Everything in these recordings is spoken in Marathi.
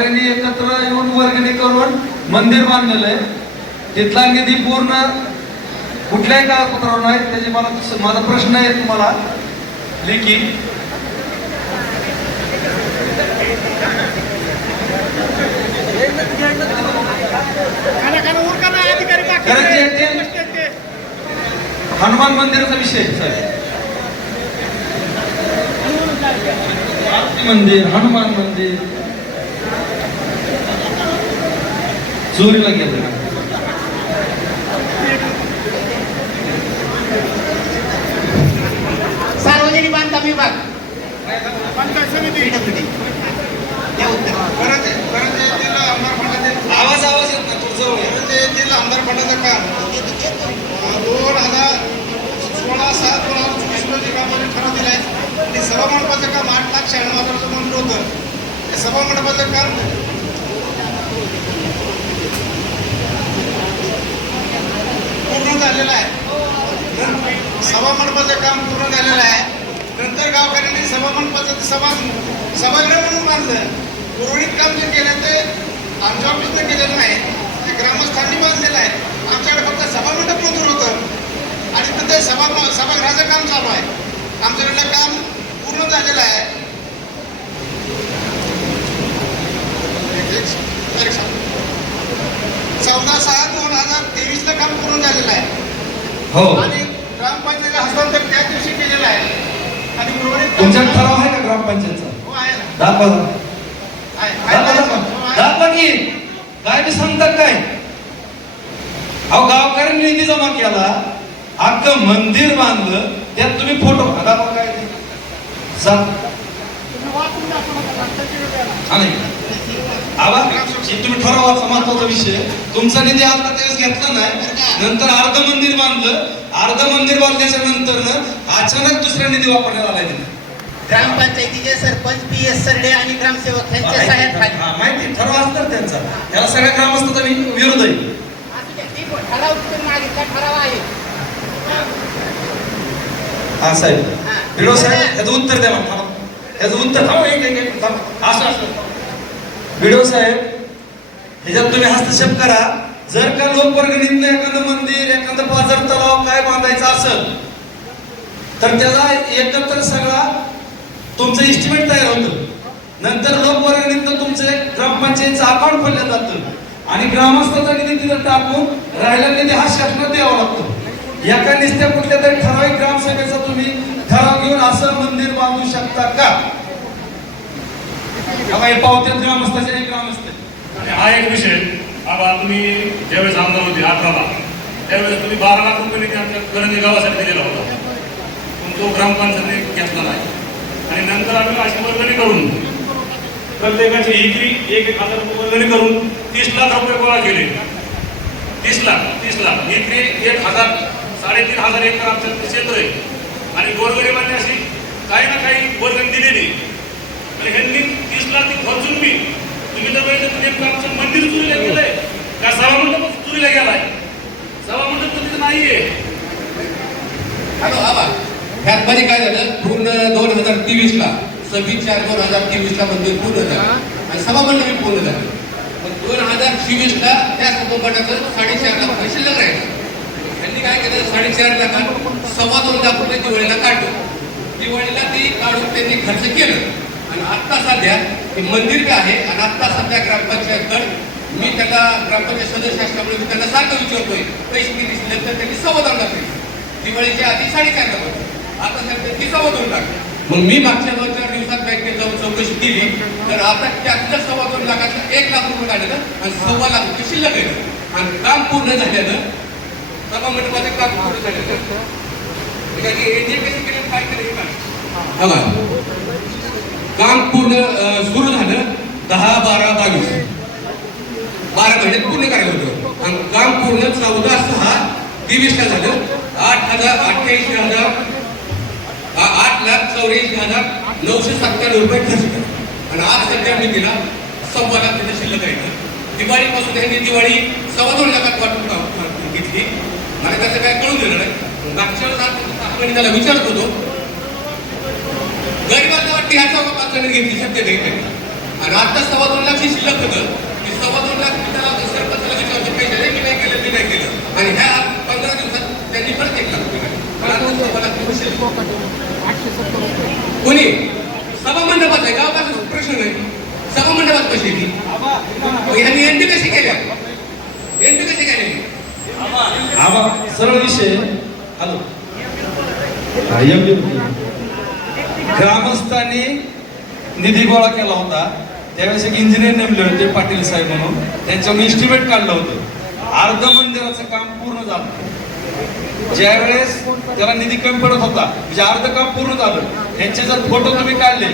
एकत्र येऊन वर्गणी करून मंदिर बांधलेलं आहे. तिथला निधी पूर्ण कुठल्याही कागदपत्रावर नाही त्याची मला माझा प्रश्न आहे तुम्हाला. लेखी. हनुमान मंदिराचा विषय साहेब. मंदिर हनुमान मंदिर. चोरीला गेलं सार्वजनिक बांधकाम विभाग या उत्तर करंज करंज येथील आमदार फंडाचे आवाज आवाज येत नाही तुझं करंज येथील आमदार फंडाचं काम दोन हजार सोळा सात दोन हजार चोवीस रोजी कामाने ठराव दिलाय आणि सभामंडपाचं काम आठ लाख शहाण्णव हजाराचं मंजूर होतं ते सभामंडपाचं काम. पूर्ण झालेलं आहे. सभामंडपाचं काम पूर्ण झालेलं आहे. नंतर गावकऱ्यांनी सभामंडपाचं सभा सभागृह म्हणून बांधलं. उर्वरित काम जे केलं ते आमच्या ऑफिसनं केलेलं नाही ते ग्रामस्थांनी बांधलेलं आहे. आमच्याकडे फक्त सभामंडप मंजूर होतं. आणि तिथे सभा सभागृहाचं काम चालू आहे. आमच्याकडलं काम पूर्ण झालेलं आहे चौदा सहा दोन हजार तेवीसला काम पूर्ण झालेलं आहे हो. आणि ग्रामपंचायतीचं हस्तांतर त्या दिवशी केलेलं आहे. आणि उर्वरित ठराव आहे का ग्रामपंचायतचा? हो आहे ना. दाखवा आहे. आहे. दाखवा आहे. दाखवा हो, आहे. दाखवा की. काय बी सांगतात काय? अहो गावकऱ्यांनी निधी जमा केला. अख्खं मंदिर बांधलं. त्यात तुम्ही फोटो दाखवा काय ते. सांग हा आवा हे तुम्ही ठरवाचा महत्त्वाचा विषय. तुमचा निधी आता त्यावेळेस घेतला नाही नंतर अर्ध मंदिर बांधलं. अर्ध मंदिर बांधल्याच्या नंतर अचानक दुसरा निधी वापरण्यात आलाय तिथे. ग्रामपंचायतीचे सरपंच पी एस सरडे आणि ग्रामसेवक यांच्या माहिती ठराव असतात त्यांचा. त्याला सगळ्या ग्रामस्थांचा विरोध आहे. ठराव ठराव आहे. हा साहेब. साहेब याचं उत्तर द्या मला. याचं उत्तर थांबा एक एक एक थांबा. असं असं. व्हिडिओ साहेब ह्याच्यात तुम्ही हस्तक्षेप करा. जर का लोकवर्गणीतलं एखादं मंदिर एखादं बाजार तलाव काय बांधायचा असेल तर त्याला एकत्र सगळा तुमचं इस्टिमेट तयार होतं. नंतर लोकवर्गणीतलं तुमचं ग्रामपंचायतचं अकाउंट खोललं जातं. आणि ग्रामस्थाचा निधी तिथं टाकून राहिला निधी हा शासनात द्यावा लागतो. एका निस्त्या कुठल्या तरी ठराविक ग्रामसभेचा तुम्ही ठराव घेऊन असं मंदिर बांधू शकता का? हा, हे पावत्यात ग्रामस्थाचे एक ग्रामस्थ आहे. आणि हा एक विषय. बाबा तुम्ही ज्यावेळेस आमदार होते अठराला त्यावेळेस तुम्ही बारा लाख रुपये निधी आमच्या करंजी गावासाठी दिलेला होता. पण तो ग्रामपंचायतीने घेतला नाही. आणि नंतर आम्ही अशी वर्गणी करून प्रत्येकाची एकरी एक एक हजार रुपये वर्गणी करून तीस लाख रुपये गोळा केले. तीस लाख तीस लाख. एकरी एक हजार साडेतीन हजार एकर आमचं क्षेत्र आहे. आणि गोरगरिबांनी अशी काही ना काही वर्गणी दिलेली आणि ह्यांनी तीस लाख ती खर्चून मी तुम्ही तर पाहिजे तर नेमकं आमचं मंदिर चोरीला गेलंय. का सभामंडप चोरीला गेलाय? सभामंडप तर तिथे नाहीये. हॅलो आबा ह्यात मध्ये काय झालं? पूर्ण दोन हजार तेवीस ला सव्वीस चार दोन हजार तेवीस ला मंदिर पूर्ण झालं. आणि सभामंडळ पूर्ण झालं. पण दोन हजार चोवीस ला त्या सभामंडळाचं साडेचार लाख रुपये शिल्लक राहिलं त्यांनी काय केलं? साडेचार लाखात सव्वा दोन लाख रुपये दिवाळीला काढलं. दिवाळीला ती काढून त्यांनी खर्च केलं. आणि आत्ता सध्या हे मंदिर काय आहे आणि आत्ता सध्या ग्रामपंचायतकडे मी त्याला ग्रामपंचायत सदस्य असल्यामुळे मी त्यांना सारखं विचारतोय पैसे किती दिसले तर त्यांनी संवाद दोन लाख दिवाळीच्या आधी साडेचार लाख आता सध्या ती सव्वा दोन लाख मग मी मागच्या दोन चार दिवसात बँकेत जाऊन चौकशी केली तर आता त्यातल्या सव्वा दोन लाखाचं एक लाख रुपये काढलं आणि सव्वा लाख रुपये शिल्लक येतं आणि काम पूर्ण झाल्यानं सभा मंडपाचं काम पूर्ण झालेलं त्याची एनजीए केलं काय केलं हे काय हा. काम पूर्ण सुरू झालं दहा बारा बावीस. बारा महिन्यात पूर्ण करायचं होतं. आणि काम पूर्ण चौदा सहा तेवीसला झालं. आठ हजार अठ्ठ्याऐंशी हजार आठ लाख चौऱ्याऐंशी हजार नऊशे सत्त्याण्णव रुपये खर्च केला. आणि आज सध्या मी तिला सव्वा लाख तिथं शिल्लक आहे. दिवाळीपासून त्यांनी दिवाळी सव्वा दोन लाखात वाटून घेतली. मला त्याचं काय कळून दिलं नाही. मागच्या वेळेस आपण- आपण त्याला विचारत होतो सरकारने वाटते ह्या चौका घेतली शक्य नाही आणि आता सव्वा दोन लाख शिल्लक होतं. की सव्वा दोन लाख मी त्याला सरपंचाला विचारतो पैसे नाही की नाही केलं मी नाही केलं. आणि ह्या पंधरा दिवसात त्यांनी परत एक लाख रुपये कोणी? सभा मंडपात आहे. गावाचा प्रश्न नाही. सभा मंडपात कशी ती? यांनी ह्यांनी कशी केल्या? एंट्री कशी केली? आबा सरळ विषय. हॅलो. ग्रामस्थांनी निधी गोळा केला होता. त्यावेळेस एक इंजिनियर नेमले होते पाटील साहेब म्हणून. त्यांच्यावर इस्टिमेट काढलं होतं. अर्ध मंदिराचं काम पूर्ण झालं. ज्यावेळेस त्याला निधी कमी पडत होता म्हणजे अर्ध काम पूर्ण झालं. यांचे जर फोटो तुम्ही काढले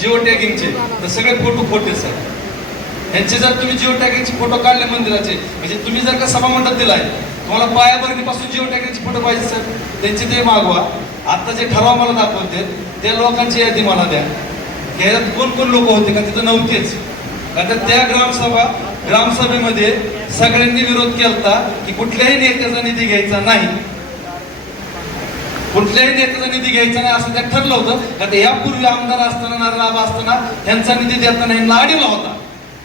जिओ टॅगिंगचे तर सगळे फोटो खोटे सर यांचे जर तुम्ही जिओ टॅगिंगचे फोटो काढले मंदिराचे म्हणजे तुम्ही जर का सभा मंडप दिलाय तुम्हाला पायाभरणीपासून जिओ टॅगिंगचे फोटो पाहिजे सर त्यांचे ते मागवा. आता जे ठराव मला दाखवते त्या लोकांची यादी मला द्या. ह्याच्यात कोण कोण लोक होते? का तिथं नव्हतेच. आता त्या ग्रामसभा ग्रामसभेमध्ये सगळ्यांनी विरोध केलता की कुठल्याही नेत्याचा निधी घ्यायचा नाही. कुठल्याही नेत्याचा निधी घ्यायचा नाही असं त्यात ठरलं होतं. का यापूर्वी आमदार असताना नारायण असताना त्यांचा निधी देताना यांना अडवला होता.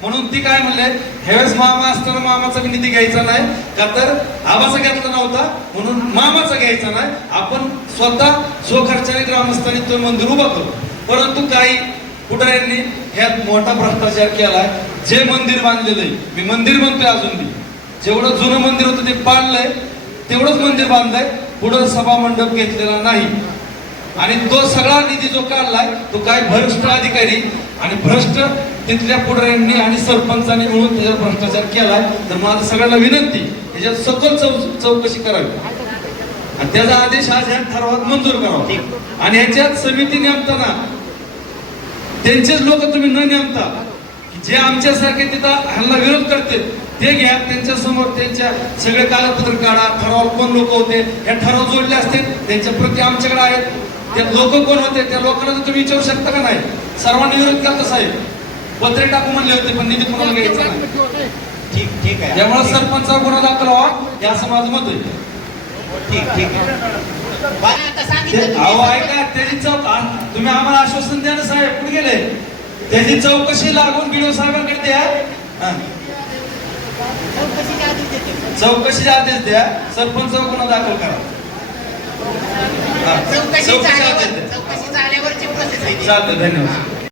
म्हणून ती काय म्हणले ह्यावेळेस मामा असताना मामाचा निधी घ्यायचा नाही. का तर आबाचा घेतला नव्हता. म्हणून मामाचा घ्यायचा नाही. आपण स्वतः स्वखर्चाने ग्रामस्थांनी तो मंदिर उभा करू. परंतु काही पुढाऱ्यांनी ह्यात मोठा भ्रष्टाचार केलाय. जे मंदिर बांधलेलं आहे मी मंदिर म्हणतोय अजून बी. जेवढं जुनं मंदिर होतं ते पाडलंय तेवढंच मंदिर बांधलंय. पुढं सभा मंडप घेतलेला नाही. आणि तो सगळा निधी जो काढलाय तो काय भ्रष्ट अधिकारी आणि भ्रष्ट तिथल्या पुढाऱ्यांनी आणि सरपंचांनी मिळून त्याच्यावर भ्रष्टाचार केलाय तर माझं सगळ्यांना विनंती त्याच्यात सखोल चौ चौकशी करावी. आणि त्याचा आदेश आज ह्या ठरावात मंजूर करावा. आणि ह्याच्यात समिती नेमताना त्यांचेच लोक तुम्ही न नेमता जे आमच्यासारखे तिथं ह्यांना विरोध करते ते घ्या त्यांच्यासमोर त्यांच्या सगळे कागदपत्र काढा ठराव कोण लोक होते ह्या ठराव जोडले असते त्यांच्या प्रती आमच्याकडे आहेत. ते लोक कोण होते त्या लोकांना तर तुम्ही विचारू शकता का नाही? सर्वांनी विरोध केला साहेब पत्रे टाकू म्हणले होते पण निधी कोणाला घ्यायचा नाही. ठीक ठीक आहे. त्यामुळे सरपंचा गुन्हा दाखल व्हावा हे असं माझं मत आहे ठीक ठीक आहे. अहो तुम्ही. ऐका त्याची चौक आ- तुम्ही आम्हाला आश्वासन द्या ना साहेब. कुठे गेले? त्याची चौकशी लागून बीडो साहेबांकडे द्या. हा. चौकशीचे आदेश द्या. सरपंच गुन्हा दाखल करा. चौकशी चौकशी चौकशी. चालतं धन्यवाद.